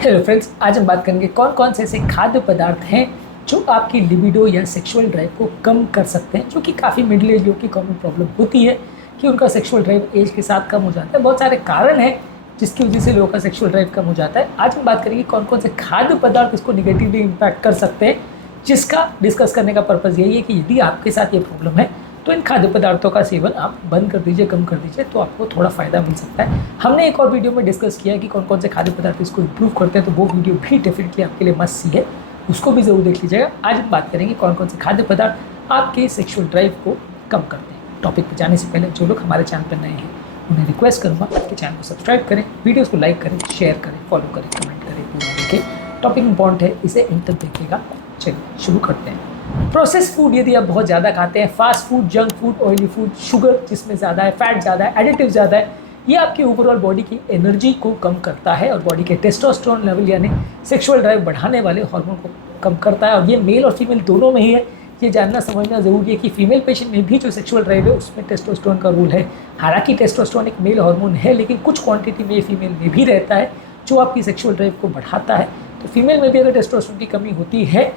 Hello friends, आज हम बात करेंगे कौन कौन से ऐसे खाद्य पदार्थ हैं जो आपकी लिबिडो या सेक्सुअल ड्राइव को कम कर सकते हैं, जो कि काफ़ी मिडिल एज लोगों की कॉमन प्रॉब्लम होती है कि उनका सेक्सुअल ड्राइव एज के साथ कम हो जाता है। बहुत सारे कारण हैं जिसकी वजह से लोगों का सेक्सुअल ड्राइव कम हो जाता है। आज हम बात करेंगे कौन कौन से खाद्य पदार्थ इसको निगेटिवली इम्पैक्ट कर सकते हैं, जिसका डिस्कस करने का पर्पज़ यही है कि यदि आपके साथ ये प्रॉब्लम है तो इन खाद्य पदार्थों का सेवन आप बंद कर दीजिए, कम कर दीजिए, तो आपको थोड़ा फ़ायदा मिल सकता है। हमने एक और वीडियो में डिस्कस किया है कि कौन कौन से खाद्य पदार्थ इसको इंप्रूव करते हैं, तो वो वीडियो भी डेफिनेटली आपके लिए मस्ट सी है, उसको भी ज़रूर देख लीजिएगा। आज हम बात करेंगे कौन कौन से खाद्य पदार्थ आपके सेक्सुअल ड्राइव को कम करते हैं। टॉपिक पर जाने से पहले जो लोग हमारे चैनल पर नए हैं उन्हें रिक्वेस्ट करूँगा कि चैनल को सब्सक्राइब करें, वीडियोज़ को लाइक करें, शेयर करें, फॉलो करें, कमेंट करें, पूरा देखें। टॉपिक इंपॉर्टेंट है, इसे इंट तक देखिएगा। चलिए शुरू करते हैं। प्रोसेस फूड यदि आप बहुत ज़्यादा खाते हैं, fast food, junk food, oily food, sugar जिसमें ज़्यादा है, फैट ज़्यादा है, एडिटिव ज़्यादा है, ये आपकी ओवरऑल बॉडी की एनर्जी को कम करता है और बॉडी के टेस्टोस्टेरोन लेवल यानी सेक्सुअल ड्राइव बढ़ाने वाले हार्मोन को कम करता है। और ये मेल और फीमेल दोनों में ही है। ये जानना समझना ज़रूरी है कि फीमेल पेशेंट में भी जो सेक्सुअल ड्राइव है उसमें टेस्टोस्टेरोन का रोल है। हालांकि टेस्टोस्टेरोन एक मेल हार्मोन है, लेकिन कुछ क्वांटिटी में फीमेल में भी रहता है जो आपकी सेक्सुअल ड्राइव को बढ़ाता है। तो फीमेल में भी अगर टेस्टोस्टेरोन की कमी होती है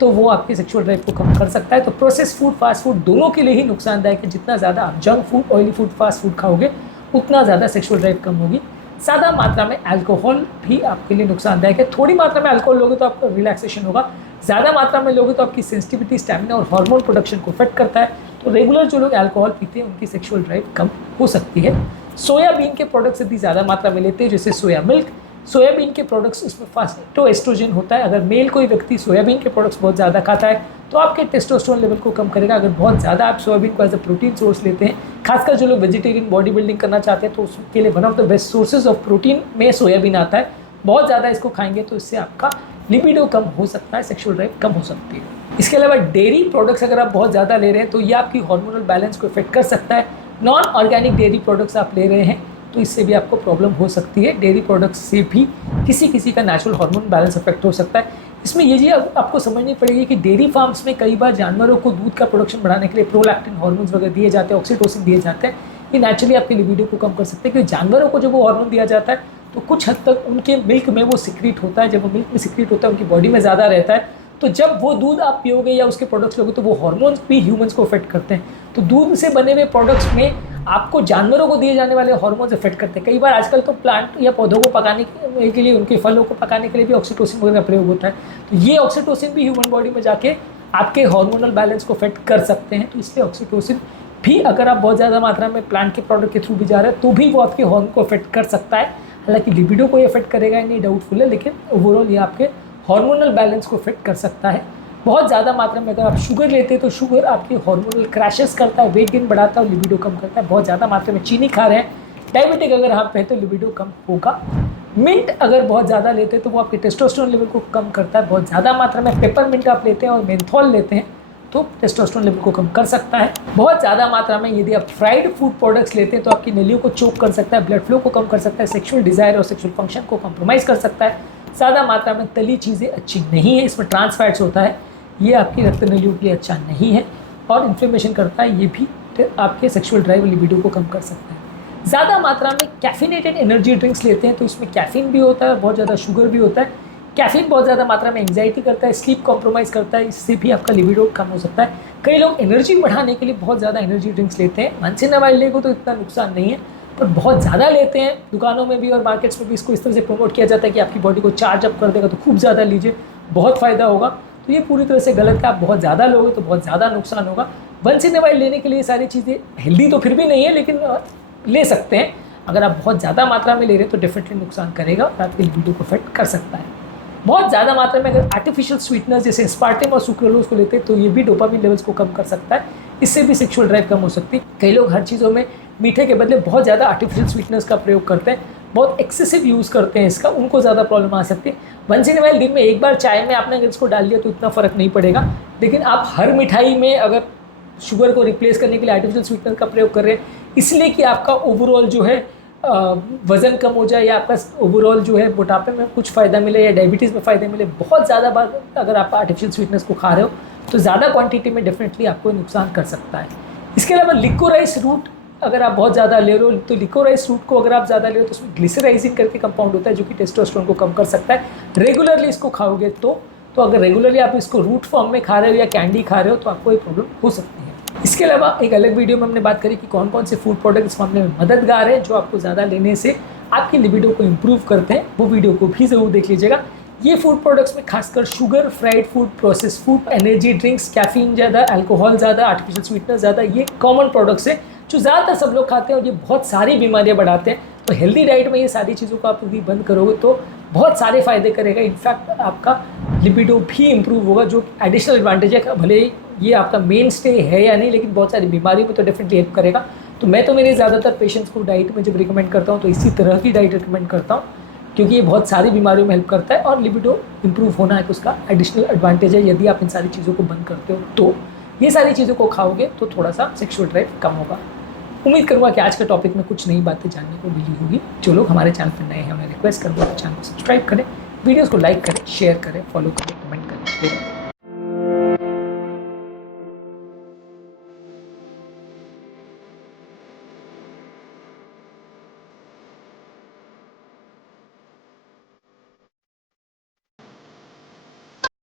तो वो आपके सेक्सुअल ड्राइव को कम कर सकता है। तो प्रोसेस फूड, फास्ट फूड दोनों के लिए ही नुकसानदायक है। जितना ज़्यादा आप junk food, oily food, fast food खाओगे उतना ज़्यादा सेक्सुअल ड्राइव कम होगी। ज़्यादा मात्रा में अल्कोहल भी आपके लिए नुकसानदायक है। थोड़ी मात्रा में अल्कोहल लोगे तो आपका रिलैक्सेशन होगा, ज़्यादा मात्रा में लोगे तो आपकी सेंसिटिविटी, स्टैमिना और हार्मोन प्रोडक्शन को इफेक्ट करता है। तो रेगुलर जो लोग अल्कोहल पीते हैं उनकी सेक्सुअल ड्राइव कम हो सकती है। सोयाबीन के प्रोडक्ट्स यदि ज़्यादा मात्रा में लेते हैं, जैसे सोया मिल्क, सोयाबीन के प्रोडक्ट्स, इसमें फाइटोएस्ट्रोजन होता है। अगर मेल कोई व्यक्ति सोयाबीन के प्रोडक्ट्स बहुत ज़्यादा खाता है तो आपके टेस्टोस्टेरोन लेवल को कम करेगा। अगर बहुत ज़्यादा आप सोयाबीन को एज अ प्रोटीन सोर्स लेते हैं, खासकर जो लोग वेजिटेरियन बॉडी बिल्डिंग करना चाहते हैं तो उसके लिए one of the best sources of protein में सोयाबीन आता है। बहुत ज़्यादा इसको खाएंगे तो इससे आपका लिबिडो कम हो सकता है, सेक्सुअल ड्राइव कम हो सकती है। इसके अलावा डेयरी प्रोडक्ट्स अगर आप बहुत ज़्यादा ले रहे हैं तो ये आपकी हार्मोनल बैलेंस को इफेक्ट कर सकता है। नॉन ऑर्गेनिक डेयरी प्रोडक्ट्स आप ले रहे हैं तो इससे भी आपको प्रॉब्लम हो सकती है। डेयरी प्रोडक्ट्स से भी किसी किसी का नेचुरल हार्मोन बैलेंस इफेक्ट हो सकता है। इसमें ये चीज़ आपको समझनी पड़ेगी कि डेयरी फार्म्स में कई बार जानवरों को दूध का प्रोडक्शन बढ़ाने के लिए प्रोलैक्टिन हार्मोन्स वगैरह दिए जाते हैं, ऑक्सीटोसिन दिए जाते हैं। ये नेचुरली आपके लिबिडो को कम कर सकते हैं, क्योंकि जानवरों को जब वो हार्मोन दिया जाता है तो कुछ हद तक उनके मिल्क में वो सिक्रीट होता है। जब वो मिल्क में सिक्रीट होता है उनकी बॉडी में ज़्यादा रहता है, तो जब वो दूध आप पियोगे या उसके प्रोडक्ट्स लोगे तो वो हार्मोन्स भी ह्यूमंस को इफेक्ट करते हैं। तो दूध से बने हुए प्रोडक्ट्स में आपको जानवरों को दिए जाने वाले हार्मोन्स इफेक्ट करते हैं। कई बार आजकल तो प्लांट या पौधों को पकाने के लिए, उनके फलों को पकाने के लिए भी ऑक्सीटोसिन वगैरह का प्रयोग होता है। तो ये ऑक्सीटोसिन भी ह्यूमन बॉडी में जाके आपके हार्मोनल बैलेंस को इफेक्ट कर सकते हैं। तो इसलिए ऑक्सीटोसिन भी अगर आप बहुत ज़्यादा मात्रा में प्लांट के प्रोडक्ट के थ्रू भी जा रहे हैं तो भी वो आपके हार्मोन को इफेक्ट कर सकता है। हालांकि लिबिडो को इफेक्ट करेगा नहीं, डाउटफुल है, लेकिन ओवरऑल ये आपके हार्मोनल बैलेंस को इफेक्ट कर सकता है। बहुत ज़्यादा मात्रा में अगर आप शुगर लेते हैं तो शुगर आपके हार्मोनल क्रैशेस करता है, वेट गेन बढ़ाता है और लिबिडो कम करता है। बहुत ज़्यादा मात्रा में चीनी खा रहे हैं, डायबिटिक अगर आप हैं तो लिबिडो कम होगा। मिंट अगर बहुत ज़्यादा लेते हैं तो वो आपके टेस्टोस्टेरोन लेवल को कम करता है। बहुत ज़्यादा मात्रा में पेपरमिंट आप लेते हैं और मेंथोल लेते हैं तो टेस्टोस्टेरोन लेवल को कम कर सकता है। बहुत ज़्यादा मात्रा में यदि आप फ्राइड फूड प्रोडक्ट्स लेते हैं तो आपकी नलियों को चोक कर सकता है, ब्लड फ्लो को कम कर सकता है, सेक्सुअल डिज़ायर और सेक्सुअल फंक्शन को कॉम्प्रोमाइज़ कर सकता है। ज़्यादा मात्रा में तली चीज़ें अच्छी नहीं है, इसमें ट्रांस फैट्स होता है, ये आपकी रक्त नलियों के लिए अच्छा नहीं है और इन्फ्लेमेशन करता है। ये भी आपके सेक्सुअल ड्राइव और लिबिडो को कम कर सकता है। ज़्यादा मात्रा में कैफिनेटेड एनर्जी ड्रिंक्स लेते हैं तो इसमें कैफीन भी होता है, बहुत ज़्यादा शुगर भी होता है। कैफीन बहुत ज़्यादा मात्रा में एंग्जाइटी करता है, स्लीप कॉम्प्रोमाइज़ करता है, इससे भी आपका लिबिडो कम हो सकता है। कई लोग एनर्जी बढ़ाने के लिए बहुत ज़्यादा एनर्जी ड्रिंक्स लेते हैं। वंस इन अ वाइल लेगो तो इतना नुकसान नहीं है, पर बहुत ज़्यादा लेते हैं। दुकानों में भी और मार्केट्स में भी इसको इस तरह से प्रमोट किया जाता है कि आपकी बॉडी को चार्ज अप कर देगा, तो खूब ज़्यादा लीजिए, बहुत फ़ायदा होगा। तो ये पूरी तरह से गलत है। आप बहुत ज़्यादा लोगे तो बहुत ज़्यादा नुकसान होगा। वंस इन अ वाइल लेने के लिए सारी चीज़ें हेल्दी तो फिर भी नहीं है, लेकिन ले सकते हैं। अगर आप बहुत ज़्यादा मात्रा में ले रहे हैं तो डेफिनेटली नुकसान करेगा और आपके लिबिडो को इफेक्ट कर सकता है। बहुत ज़्यादा मात्रा में अगर आर्टिफिशियल स्वीटनर्स जैसे एस्पार्टेम और सुक्रोलोज को लेते हैं तो ये भी डोपामिन लेवल्स को कम कर सकता है, इससे भी सेक्सुअल ड्राइव कम हो सकती है। कई लोग हर चीज़ों में मीठे के बदले बहुत ज़्यादा आर्टिफिशियल स्वीटनर्स का प्रयोग करते हैं, बहुत एक्सेसिव यूज़ करते हैं इसका, उनको ज़्यादा प्रॉब्लम आ सकती है। वंस इन अ वाइल दिन में एक बार चाय में आपने अगर इसको डाल दिया तो इतना फ़र्क नहीं पड़ेगा, लेकिन आप हर मिठाई में अगर शुगर को रिप्लेस करने के लिए आर्टिफिशियल स्वीटनर का प्रयोग कर रहे हैं इसलिए कि आपका ओवरऑल जो है वज़न कम हो जाए या आपका ओवरऑल जो है मोटापे में कुछ फ़ायदा मिले या डायबिटीज़ में फ़ायदा मिले, बहुत ज़्यादा बार अगर आप आर्टिफिशियल स्वीटनेस को खा रहे हो तो ज़्यादा क्वांटिटी में डेफिनेटली आपको नुकसान कर सकता है। इसके अलावा लिकोराइस रूट अगर आप बहुत ज़्यादा ले रहे हो तो लिकोराइज फ्रूट को अगर आप ज़्यादा ले रहे हो तो उसमें ग्लिसराइजिन करके कंपाउंड होता है जो कि टेस्टोस्टेरोन को कम कर सकता है। रेगुलरली इसको खाओगे तो अगर रेगुलरली आप इसको रूट फॉर्म में खा रहे हो या कैंडी खा रहे हो तो आपको ये प्रॉब्लम हो सकती है। इसके अलावा एक अलग वीडियो में हमने बात करी कि कौन कौन से फूड प्रोडक्ट इस मामले में मददगार है जो आपको ज़्यादा लेने से आपकी लिबिडो को इम्प्रूव करते हैं, वो वीडियो को भी ज़रूर देख लीजिएगा। ये फूड प्रोडक्ट्स में खासकर sugar, fried food, process food, energy drinks, caffeine ज़्यादा, अल्कोहल ज़्यादा, आर्टिफिशियल स्वीटनर ज़्यादा, ये कॉमन प्रोडक्ट्स है जो ज़्यादातर सब लोग खाते हैं और ये बहुत सारी बीमारियां बढ़ाते हैं। तो हेल्दी डाइट में ये सारी चीज़ों को आप यदि बंद करोगे तो बहुत सारे फायदे करेगा। इनफैक्ट आपका लिबिडो भी इम्प्रूव होगा जो एडिशनल एडवांटेज है। भले ये आपका मेन स्टे है या नहीं, लेकिन बहुत सारी बीमारियों में तो डेफिनेटली हेल्प करेगा। तो मैं तो मेरे ज़्यादातर पेशेंट्स को डाइट में जब रिकमेंड करता हूँ तो इसी तरह की डाइट रिकमेंड करता हूँ क्योंकि ये बहुत सारी बीमारियों में हेल्प करता है और लिबिडो इम्प्रूव होना एक उसका एडिशनल एडवांटेज है। यदि आप इन सारी चीज़ों को बंद करते हो तो ये सारी चीज़ों को खाओगे तो थोड़ा सा सेक्सुअल ड्राइव कम होगा। उम्मीद करूँगा कि आज के टॉपिक में कुछ नई बातें जानने को मिली होगी। जो लोग हमारे चैनल पर नए हैं उन्हें रिक्वेस्ट करूँगा चैनल को सब्सक्राइब करें, वीडियोज़ को लाइक करें, शेयर करें, फॉलो करें, कमेंट करें।